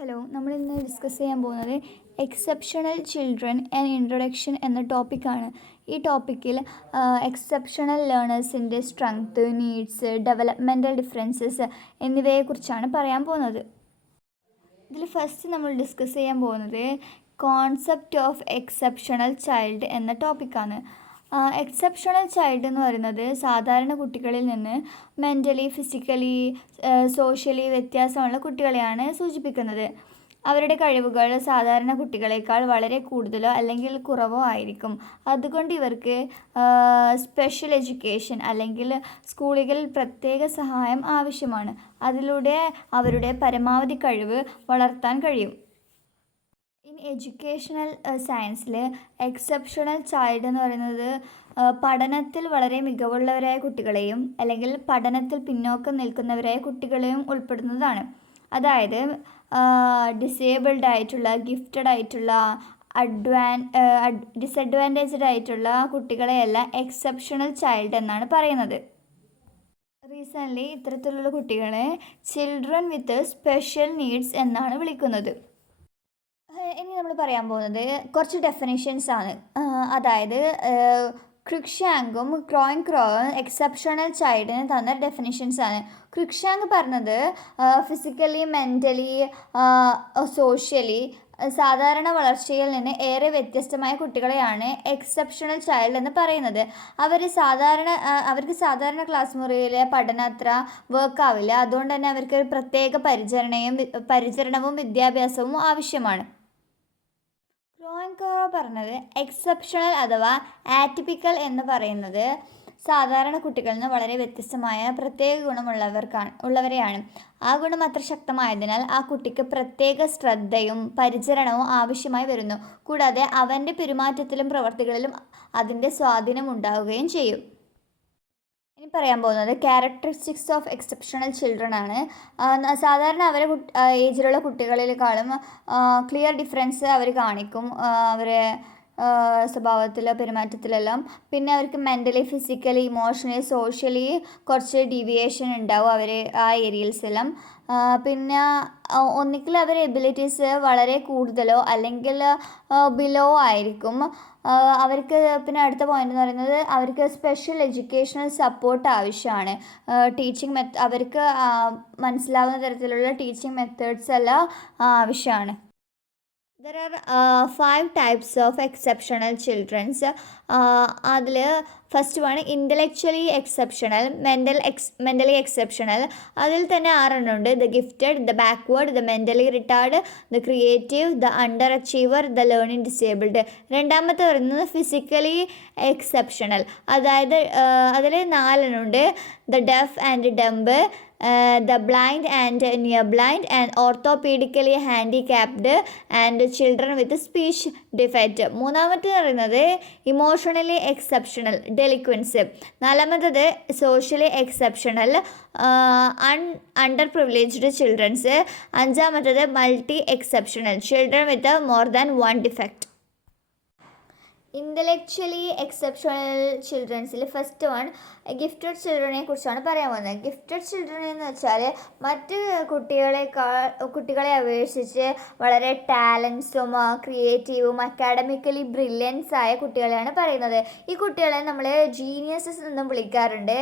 Hello, നമ്മൾ ഇന്ന് discuss ചെയ്യാൻ പോകുന്നത് എക്സെപ്ഷണൽ ചിൽഡ്രൻ ആൻഡ് ഇൻട്രൊഡക്ഷൻ എന്ന ടോപ്പിക്കാണ്. ഈ ടോപ്പിക്കിൽ എക്സെപ്ഷണൽ ലേണേഴ്സിൻ്റെ സ്ട്രെങ്ത്, നീഡ്സ്, ഡെവലപ്മെൻറ്റൽ ഡിഫറൻസസ് എന്നിവയെക്കുറിച്ചാണ് പറയാൻ പോകുന്നത്. ഇതിൽ ഫസ്റ്റ് നമ്മൾ ഡിസ്കസ് ചെയ്യാൻ പോകുന്നത് കോൺസെപ്റ്റ് ഓഫ് എക്സെപ്ഷണൽ ചൈൽഡ് എന്ന ടോപ്പിക്കാണ്. എക്സെപ്ഷണൽ ചൈൽഡ് എന്ന് പറയുന്നത് സാധാരണ കുട്ടികളിൽ നിന്ന് മെൻ്റലി, ഫിസിക്കലി, സോഷ്യലി വ്യത്യാസമുള്ള കുട്ടികളെയാണ് സൂചിപ്പിക്കുന്നത്. അവരുടെ കഴിവുകൾ സാധാരണ കുട്ടികളെക്കാൾ വളരെ കൂടുതലോ അല്ലെങ്കിൽ കുറവോ ആയിരിക്കും. അതുകൊണ്ട് ഇവർക്ക് സ്പെഷ്യൽ എഡ്യൂക്കേഷൻ അല്ലെങ്കിൽ സ്കൂളുകളിൽ പ്രത്യേക സഹായം ആവശ്യമാണ്. അതിലൂടെ അവരുടെ പരമാവധി കഴിവ് വളർത്താൻ കഴിയും. എഡ്യൂക്കേഷണൽ സയൻസിൽ എക്സെപ്ഷണൽ ചൈൽഡ് എന്ന് പറയുന്നത് പഠനത്തിൽ വളരെ മികവുള്ളവരായ കുട്ടികളെയും അല്ലെങ്കിൽ പഠനത്തിൽ പിന്നോക്കം നിൽക്കുന്നവരായ കുട്ടികളെയും ഉൾപ്പെടുന്നതാണ്. അതായത് ഡിസേബിൾഡ് ആയിട്ടുള്ള, ഗിഫ്റ്റഡ് ആയിട്ടുള്ള, ഡിസഡ്വാൻറ്റേജ്ഡ് ആയിട്ടുള്ള കുട്ടികളെയല്ല എക്സെപ്ഷണൽ ചൈൽഡ് എന്നാണ് പറയുന്നത്. റീസെൻ്റ്ലി ഇത്തരത്തിലുള്ള കുട്ടികളെ ചിൽഡ്രൻ വിത്ത് സ്പെഷ്യൽ നീഡ്സ് എന്നാണ് വിളിക്കുന്നത്. ഇനി നമ്മൾ പറയാൻ പോകുന്നത് കുറച്ച് ഡെഫിനിഷൻസ് ആണ്. അതായത് ക്രുക്ഷാങ്കും ക്രോയും എക്സെപ്ഷണൽ ചൈൽഡിന് തന്ന ഡെഫിനിഷൻസ് ആണ്. ക്രുക്ഷാങ്ക് പറഞ്ഞത് ഫിസിക്കലി, മെൻ്റലി, സോഷ്യലി സാധാരണ വളർച്ചയിൽ നിന്ന് ഏറെ വ്യത്യസ്തമായ കുട്ടികളെയാണ് എക്സെപ്ഷണൽ ചൈൽഡ് എന്ന് പറയുന്നത്. അവർക്ക് സാധാരണ ക്ലാസ് മുറിയിലെ പഠനം അത്ര വർക്കാവില്ല. അതുകൊണ്ട് തന്നെ അവർക്ക് പ്രത്യേക പരിചരണവും വിദ്യാഭ്യാസവും ആവശ്യമാണ്. ക്രോയിൻകോറോ പറഞ്ഞത് എക്സെപ്ഷണൽ അഥവാ ആറ്റിപ്പിക്കൽ എന്ന് പറയുന്നത് സാധാരണ കുട്ടികളിൽ നിന്ന് വളരെ വ്യത്യസ്തമായ പ്രത്യേക ഗുണമുള്ളവരെയാണ്. ആ ഗുണം അത്ര ശക്തമായതിനാൽ ആ കുട്ടിക്ക് പ്രത്യേക ശ്രദ്ധയും പരിചരണവും ആവശ്യമായി വരുന്നു. കൂടാതെ അവൻ്റെ പെരുമാറ്റത്തിലും പ്രവർത്തികളിലും അതിൻ്റെ സ്വാധീനം ഉണ്ടാവുകയും ചെയ്യും. ഇനി പറയാൻ പോകുന്നത് ക്യാരക്ടറിസ്റ്റിക്സ് ഓഫ് എക്സെപ്ഷണൽ ചിൽഡ്രൻ ആണ്. സാധാരണ അവരെ ഏജിലുള്ള കുട്ടികളെക്കാളും ക്ലിയർ ഡിഫറൻസ് അവർ കാണിക്കും, അവരെ സ്വഭാവത്തിലോ പെരുമാറ്റത്തിലെല്ലാം. പിന്നെ അവർക്ക് മെൻ്റലി, ഫിസിക്കലി, ഇമോഷണലി, സോഷ്യലി കുറച്ച് ഡീവിയേഷൻ ഉണ്ടാവും അവർ ആ ഏരിയൽസെല്ലാം. പിന്നെ ഒന്നുകിൽ അവരുടെ എബിലിറ്റീസ് വളരെ കൂടുതലോ അല്ലെങ്കിൽ ബിലോ ആയിരിക്കും. അവർക്ക് പിന്നെ അടുത്ത പോയിന്റ് എന്ന് പറയുന്നത് അവർക്ക് സ്പെഷ്യൽ എഡ്യൂക്കേഷണൽ സപ്പോർട്ട് ആവശ്യമാണ്. അവർക്ക് മനസ്സിലാവുന്ന തരത്തിലുള്ള ടീച്ചിങ് മെത്തേഡ്സ് എല്ലാം ആവശ്യമാണ്. There are 5 types of exceptional children. അതിൽ first one intellectually exceptional, mentally exceptional. അതിൽ തന്നെ 6 ഉണ്ട്. The gifted, the backward, the mentally retarded, the creative, the under achiever, the learning disabled. രണ്ടാമത്തെ പറയുന്നത് ഫിസിക്കലി എക്സെപ്ഷണൽ. അതായത് അതിൽ 4 ഉണ്ട്. The def and dumb, the blind and near blind, and orthopedically handicapped, and children with speech defect. മൂന്നാമത്തെ പറയുന്നത് emotionally exceptional, delinquence. നാലാമത്തത് socially exceptional, underprivileged childrens. അഞ്ചാമത്തത് multi exceptional, children with more than 1 defect. Intellectually exceptional ചിൽഡ്രൻസിൽ first one gifted ചിൽഡ്രനെ കുറിച്ചാണ് പറയാൻ പോകുന്നത്. Gifted children എന്ന് വെച്ചാൽ മറ്റ് കുട്ടികളെ അപേക്ഷിച്ച് വളരെ ടാലൻസും ക്രിയേറ്റീവും അക്കാഡമിക്കലി ബ്രില്യൻസ് ആയ കുട്ടികളെയാണ് പറയുന്നത്. ഈ കുട്ടികളെ നമ്മൾ ജീനിയസസ് എന്നും വിളിക്കാറുണ്ട്.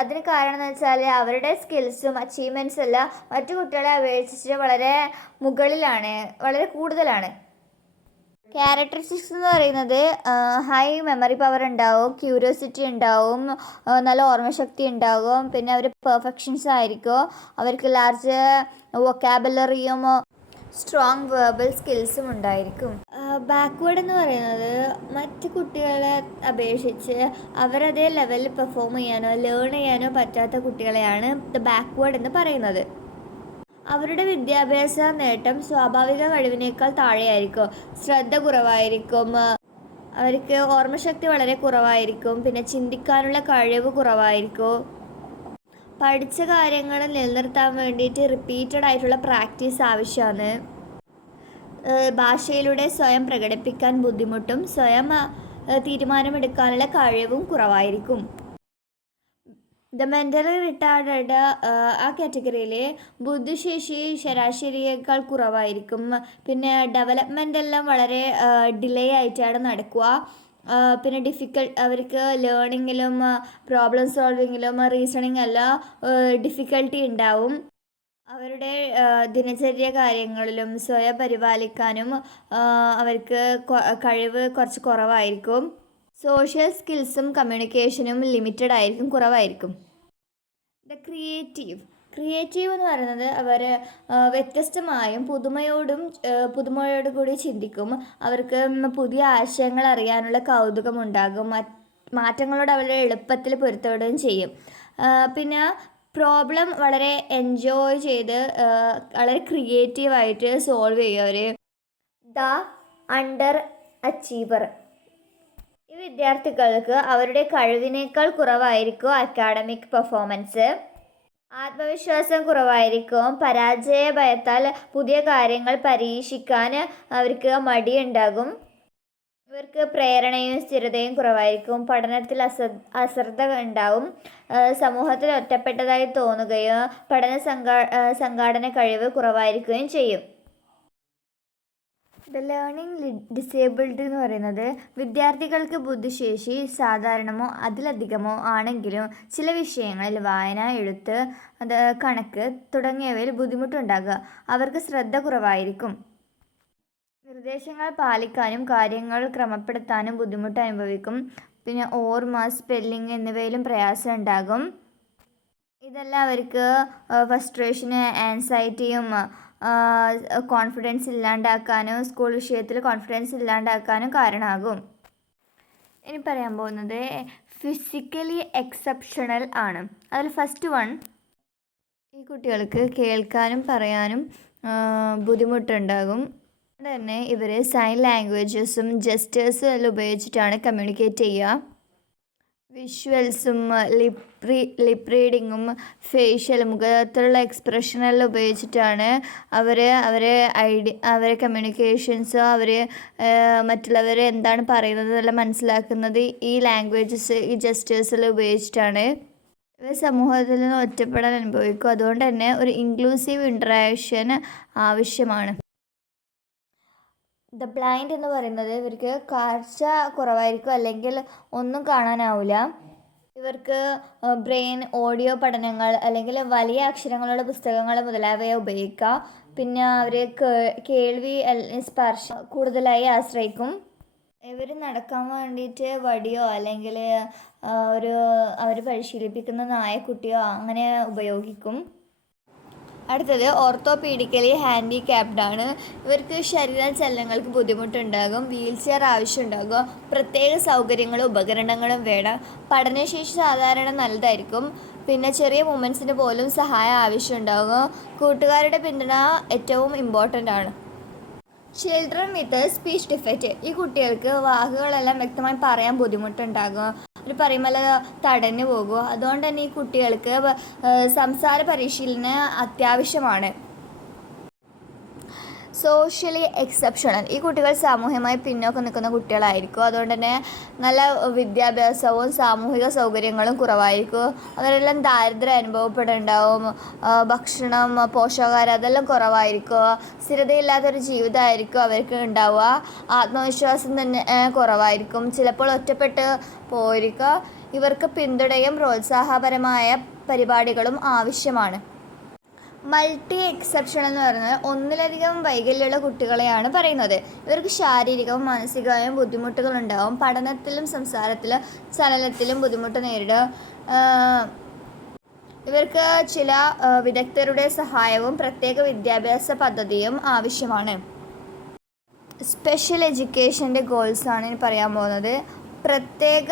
അതിന് കാരണം എന്ന് വെച്ചാൽ അവരുടെ സ്കിൽസും അച്ചീവ്മെൻറ്റ്സും എല്ലാം മറ്റു കുട്ടികളെ അപേക്ഷിച്ച് വളരെ മുകളിലാണ്, വളരെ കൂടുതലാണ്. ക്യാരക്ടറിസ്റ്റിക്സ് എന്ന് പറയുന്നത് ഹൈ മെമ്മറി പവർ ഉണ്ടാവും, ക്യൂരിയോസിറ്റി ഉണ്ടാവും, നല്ല ഓർമ്മശക്തി ഉണ്ടാകും. പിന്നെ അവർ പെർഫെക്ഷൻസ് ആയിരിക്കും. അവർക്ക് ലാർജ് വൊക്കാബുലറിയും സ്ട്രോങ് വെർബൽ സ്കിൽസും ഉണ്ടായിരിക്കും. ബാക്ക്വേർഡ് എന്ന് പറയുന്നത് മറ്റ് കുട്ടികളെ അപേക്ഷിച്ച് അവരതേ ലെവലിൽ പെർഫോം ചെയ്യാനോ ലേൺ ചെയ്യാനോ പറ്റാത്ത കുട്ടികളെയാണ് ദ ബാക്ക്വേർഡ് എന്ന് പറയുന്നത്. അവരുടെ വിദ്യാഭ്യാസ നേട്ടം സ്വാഭാവിക കഴിവിനേക്കാൾ താഴെയായിരിക്കും. ശ്രദ്ധ കുറവായിരിക്കും, അവർക്ക് ഓർമ്മശക്തി വളരെ കുറവായിരിക്കും, പിന്നെ ചിന്തിക്കാനുള്ള കഴിവ് കുറവായിരിക്കും. പഠിച്ച കാര്യങ്ങൾ നിലനിർത്താൻ വേണ്ടിയിട്ട് റിപ്പീറ്റഡ് ആയിട്ടുള്ള പ്രാക്ടീസ് ആവശ്യമാണ്. ഭാഷയിലൂടെ സ്വയം പ്രകടിപ്പിക്കാൻ ബുദ്ധിമുട്ടും സ്വയം തീരുമാനമെടുക്കാനുള്ള കഴിവും കുറവായിരിക്കും. ദ മെൻ്റലി റിട്ടാർഡഡ് ആ കാറ്റഗറിയിൽ ബുദ്ധിശേഷി ശരാശരിയേക്കാൾ കുറവായിരിക്കും. പിന്നെ ഡെവലപ്മെൻ്റ് എല്ലാം വളരെ ഡിലേ ആയിട്ടാണ് നടക്കുക. പിന്നെ അവർക്ക് ലേണിങ്ങിലും പ്രോബ്ലം സോൾവിങ്ങിലും റീസണിങ് എല്ലാം ഡിഫിക്കൽട്ടി ഉണ്ടാവും. അവരുടെ ദിനചര്യ കാര്യങ്ങളിലും സ്വയം പരിപാലിക്കാനും അവർക്ക് കഴിവ് കുറച്ച് കുറവായിരിക്കും. സോഷ്യൽ സ്കിൽസും കമ്മ്യൂണിക്കേഷനും ലിമിറ്റഡ് ആയിരിക്കും, കുറവായിരിക്കും. ദ ക്രിയേറ്റീവ് എന്ന് പറയുന്നത് അവർ വ്യത്യസ്തമായും പുതുമയോടു കൂടി ചിന്തിക്കും. അവർക്ക് പുതിയ ആശയങ്ങൾ അറിയാനുള്ള കൗതുകമുണ്ടാകും. മാറ്റങ്ങളോട് അവർ എളുപ്പത്തിൽ പൊരുത്തപ്പെടുകയും ചെയ്യും. പിന്നെ പ്രോബ്ലം വളരെ എൻജോയ് ചെയ്ത് വളരെ ക്രിയേറ്റീവായിട്ട് സോൾവ് ചെയ്യും അവർ. ദ അണ്ടർ അച്ചീവർ, ഈ വിദ്യാർത്ഥികൾക്ക് അവരുടെ കഴിവിനേക്കാൾ കുറവായിരിക്കും അക്കാഡമിക് പെർഫോമൻസ്. ആത്മവിശ്വാസം കുറവായിരിക്കും. പരാജയ ഭയത്താൽ പുതിയ കാര്യങ്ങൾ പരീക്ഷിക്കാൻ അവർക്ക് മടിയുണ്ടാകും. ഇവർക്ക് പ്രേരണയും സ്ഥിരതയും കുറവായിരിക്കും. പഠനത്തിൽ അശ്രദ്ധ ഉണ്ടാവും. സമൂഹത്തിൽ ഒറ്റപ്പെട്ടതായി തോന്നുകയും സംഘാടന കഴിവ് കുറവായിരിക്കുകയും ചെയ്യും. ദ ലേണിംഗ് ഡിസേബിൾഡ് എന്ന് പറയുന്നത് വിദ്യാർത്ഥികൾക്ക് ബുദ്ധിശേഷി സാധാരണമോ അതിലധികമോ ആണെങ്കിലും ചില വിഷയങ്ങളിൽ വായന, എഴുത്ത്, കണക്ക് തുടങ്ങിയവയിൽ ബുദ്ധിമുട്ടുണ്ടാകുക. അവർക്ക് ശ്രദ്ധ കുറവായിരിക്കും. നിർദ്ദേശങ്ങൾ പാലിക്കാനും കാര്യങ്ങൾ ക്രമപ്പെടുത്താനും ബുദ്ധിമുട്ട് അനുഭവിക്കും. പിന്നെ ഓർമ്മ, സ്പെല്ലിംഗ് എന്നിവയിലും പ്രയാസം ഉണ്ടാകും. ഇതെല്ലാം അവർക്ക് ഫ്രസ്ട്രേഷന്, ആൻസൈറ്റിയും കോൺഫിഡൻസ് ഇല്ലാണ്ടാക്കാനും സ്കൂൾ വിഷയത്തിൽ കോൺഫിഡൻസ് ഇല്ലാണ്ടാക്കാനും കാരണമാകും. ഇനി പറയാൻ പോകുന്നത് ഫിസിക്കലി എക്സെപ്ഷണൽ ആണ്. അതിൽ ഫസ്റ്റ് വൺ, ഈ കുട്ടികൾക്ക് കേൾക്കാനും പറയാനും ബുദ്ധിമുട്ടുണ്ടാകും. അതുകൊണ്ട് തന്നെ ഇവർ സൈൻ ലാംഗ്വേജസും ജസ്റ്റേഴ്സും എല്ലാം ഉപയോഗിച്ചിട്ടാണ് കമ്മ്യൂണിക്കേറ്റ് ചെയ്യുക. വിഷ്വൽസും ലിപ് റീഡിങ്ങും ഫേഷ്യൽ മുഖത്തുള്ള എക്സ്പ്രഷനെല്ലാം ഉപയോഗിച്ചിട്ടാണ് അവരെ കമ്മ്യൂണിക്കേഷൻസും മറ്റുള്ളവർ എന്താണ് പറയുന്നത് എല്ലാം മനസ്സിലാക്കുന്നത്. ഈ ലാംഗ്വേജസ്, ഈ ജസ്റ്റേഴ്സെല്ലാം ഉപയോഗിച്ചിട്ടാണ്. ഇവർ സമൂഹത്തിൽ നിന്ന് ഒറ്റപ്പെടാൻ അനുഭവിക്കും. അതുകൊണ്ട് തന്നെ ഒരു ഇൻക്ലൂസീവ് ഇൻട്രാക്ഷൻ ആവശ്യമാണ്. ദ ബ്ലൈൻഡ് എന്ന് പറയുന്നത് ഇവർക്ക് കാഴ്ച കുറവായിരിക്കും, അല്ലെങ്കിൽ ഒന്നും കാണാനാവില്ല. ഇവർക്ക് ബ്രെയിൻ ഓഡിയോ പഠനങ്ങൾ അല്ലെങ്കിൽ വലിയ അക്ഷരങ്ങളുള്ള പുസ്തകങ്ങൾ മുതലായവയെ ഉപയോഗിക്കാം. പിന്നെ അവർ കേൾവി, സ്പർശം കൂടുതലായി ആശ്രയിക്കും. ഇവർ നടക്കാൻ വേണ്ടിയിട്ട് വടിയോ അല്ലെങ്കിൽ അവർ പരിശീലിപ്പിക്കുന്ന നായക്കുട്ടിയോ അങ്ങനെ ഉപയോഗിക്കും. അടുത്തത് ഓർത്തോപീഡിക്കലി ഹാൻഡിക്യാപ്ഡ് ആണ്. ഇവർക്ക് ശരീര ചലനങ്ങൾക്ക് ബുദ്ധിമുട്ടുണ്ടാകും. വീൽ ചെയർ ആവശ്യമുണ്ടാകും. പ്രത്യേക സൗകര്യങ്ങളും ഉപകരണങ്ങളും വേണം. പഠനശേഷി സാധാരണ നല്ലതായിരിക്കും. പിന്നെ ചെറിയ മൂമെൻറ്റ്സിന് പോലും സഹായം ആവശ്യമുണ്ടാകും. കൂട്ടുകാരുടെ പിന്തുണ ഏറ്റവും ഇമ്പോർട്ടൻ്റ് ആണ്. ചിൽഡ്രൻ വിത്ത് സ്പീച്ച് ഡിഫക്റ്റ്, ഈ കുട്ടികൾക്ക് വാക്കുകളെല്ലാം വ്യക്തമായി പറയാൻ ബുദ്ധിമുട്ടുണ്ടാകും. അവർ പറയുമ്പോൾ തടഞ്ഞു പോകും. അതുകൊണ്ട് തന്നെ ഈ കുട്ടികൾക്ക് സംസാര പരിശീലനം അത്യാവശ്യമാണ്. സോഷ്യലി എക്സെപ്ഷണൽ, ഈ കുട്ടികൾ സാമൂഹികമായി പിന്നോക്കം നിൽക്കുന്ന കുട്ടികളായിരിക്കും. അതുകൊണ്ട് തന്നെ നല്ല വിദ്യാഭ്യാസവും സാമൂഹിക സൗകര്യങ്ങളും കുറവായിരിക്കും. അവരെല്ലാം ദാരിദ്ര്യം അനുഭവപ്പെടുന്നുണ്ടാവും. ഭക്ഷണം, പോഷകാഹാരം അതെല്ലാം കുറവായിരിക്കും. സ്ഥിരതയില്ലാത്തൊരു ജീവിതമായിരിക്കും അവർക്ക് ഉണ്ടാവുക. ആത്മവിശ്വാസം തന്നെ കുറവായിരിക്കും. ചിലപ്പോൾ ഒറ്റപ്പെട്ട് പോയിരിക്കുക. ഇവർക്ക് പിന്തുണയും പ്രോത്സാഹനപരമായ പരിപാടികളും ആവശ്യമാണ്. മൾട്ടി എക്സെപ്ഷൻ എന്ന് പറയുന്നത് ഒന്നിലധികം വൈകല്യമുള്ള കുട്ടികളെയാണ് പറയുന്നത്. ഇവർക്ക് ശാരീരികവും മാനസികമായും ബുദ്ധിമുട്ടുകളുണ്ടാവും. പഠനത്തിലും സംസാരത്തിലും ചലനത്തിലും ബുദ്ധിമുട്ട് നേരിടും. ഇവർക്ക് ചില വിദഗ്ധരുടെ സഹായവും പ്രത്യേക വിദ്യാഭ്യാസ പദ്ധതിയും ആവശ്യമാണ്. സ്പെഷ്യൽ എഡ്യൂക്കേഷൻ്റെ ഗോൾസാണ് ഇനി പറയാൻ പോകുന്നത്. പ്രത്യേക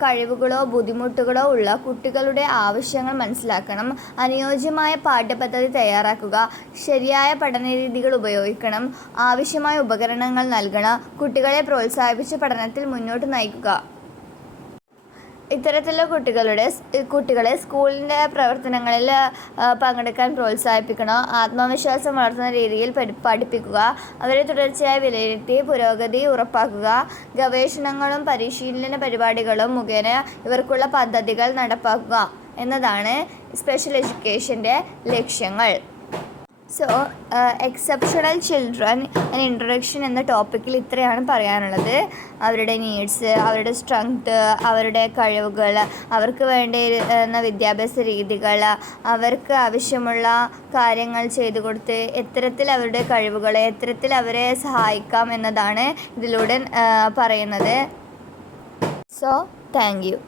കഴിവുകളോ ബുദ്ധിമുട്ടുകളോ ഉള്ള കുട്ടികളുടെ ആവശ്യങ്ങൾ മനസ്സിലാക്കണം. അനുയോജ്യമായ പാഠ്യപദ്ധതി തയ്യാറാക്കുക. ശരിയായ പഠനരീതികൾ ഉപയോഗിക്കണം. ആവശ്യമായ ഉപകരണങ്ങൾ നൽകണം. കുട്ടികളെ പ്രോത്സാഹിപ്പിച്ച് പഠനത്തിൽ മുന്നോട്ട് നയിക്കുക. ഇത്തരത്തിലുള്ള കുട്ടികളെ സ്കൂളിൻ്റെ പ്രവർത്തനങ്ങളിൽ പങ്കെടുക്കാൻ പ്രോത്സാഹിപ്പിക്കണം. ആത്മവിശ്വാസം വളർത്തുന്ന രീതിയിൽ പഠിപ്പിക്കുക. അവരെ തുടർച്ചയായി വിലയിരുത്തി പുരോഗതി ഉറപ്പാക്കുക. ഗവേഷണങ്ങളും പരിശീലന പരിപാടികളും മുഖേന ഇവർക്കുള്ള പദ്ധതികൾ നടപ്പാക്കുക. എന്നതാണ് സ്പെഷ്യൽ എഡ്യൂക്കേഷൻ്റെ ലക്ഷ്യങ്ങൾ. So exceptional children and introduction എന്ന ടോപ്പിക്കിൽ ഇത്രയാണ് പറയാനുള്ളത്. അവരുടെ നീഡ്സ്, അവരുടെ സ്ട്രെങ്ത്, അവരുടെ കഴിവുകൾ, അവർക്ക് വേണ്ടുന്ന വിദ്യാഭ്യാസ രീതികൾ, അവർക്ക് ആവശ്യമുള്ള കാര്യങ്ങൾ ചെയ്തു കൊടുത്ത് എത്തരത്തിൽ അവരുടെ കഴിവുകളെ എത്തരത്തിൽ അവരെ സഹായിക്കാം എന്നതാണ് ഇതിലൂടെ പറയുന്നത്. So thank you.